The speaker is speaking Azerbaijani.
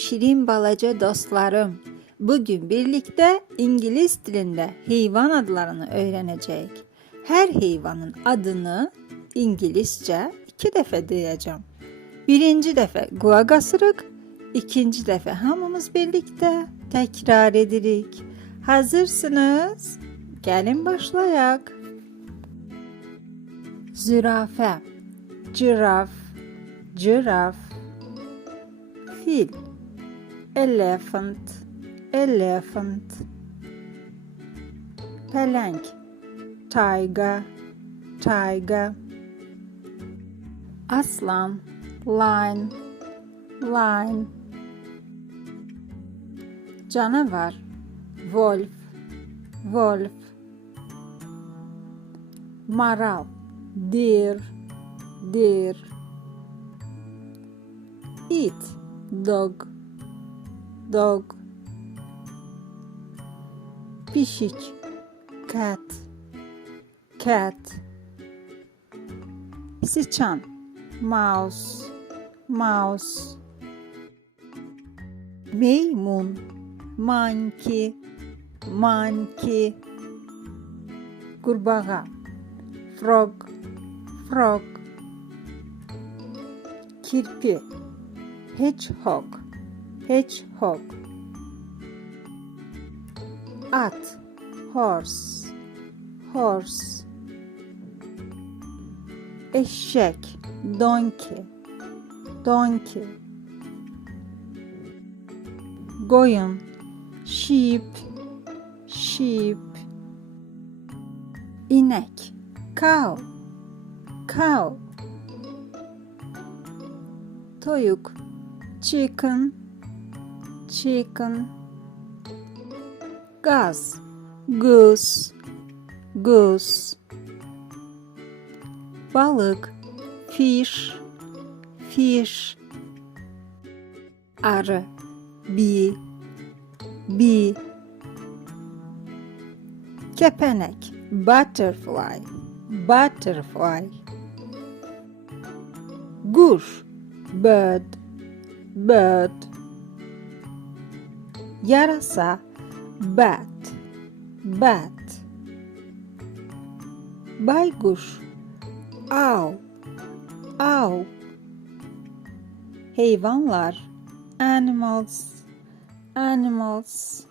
şirin balaca dostlarım. Bugün birlikte İngiliz dilinde hayvan adlarını öğreneceğiz. Her hayvanın adını İngilizce 2 defa diyeceğim. Birinci defa quaggasırıq, ikinci defa hamımız birlikte tekrar edirik. Hazırsınız? Gelin başlayaq. Zürafe, giraf, giraf. Fil, elephant, elephant. Pələng, tiger, tiger. Aslan, lion, lion. Canavar, wolf, wolf. Maral, deer, deer. It, dog, dog. Pişik, cat, cat. Sıçan, mouse, mouse. Maymun, monkey, monkey. Kurbağa, frog, frog. Kirpi, hedgehog, hedgehog. At, horse, horse. Eşek, donkey, donkey. Koyun, sheep, sheep. İnek, cow, cow. Toyuk, chicken, chicken. Gaz, goose, goose. Balık, fish, fish. Arı, bee, bee. Kepenek, butterfly, butterfly. Kuş, bird, bird. Yarasa, bat, bat. Baykuş, owl, owl. Hayvanlar, animals, animals.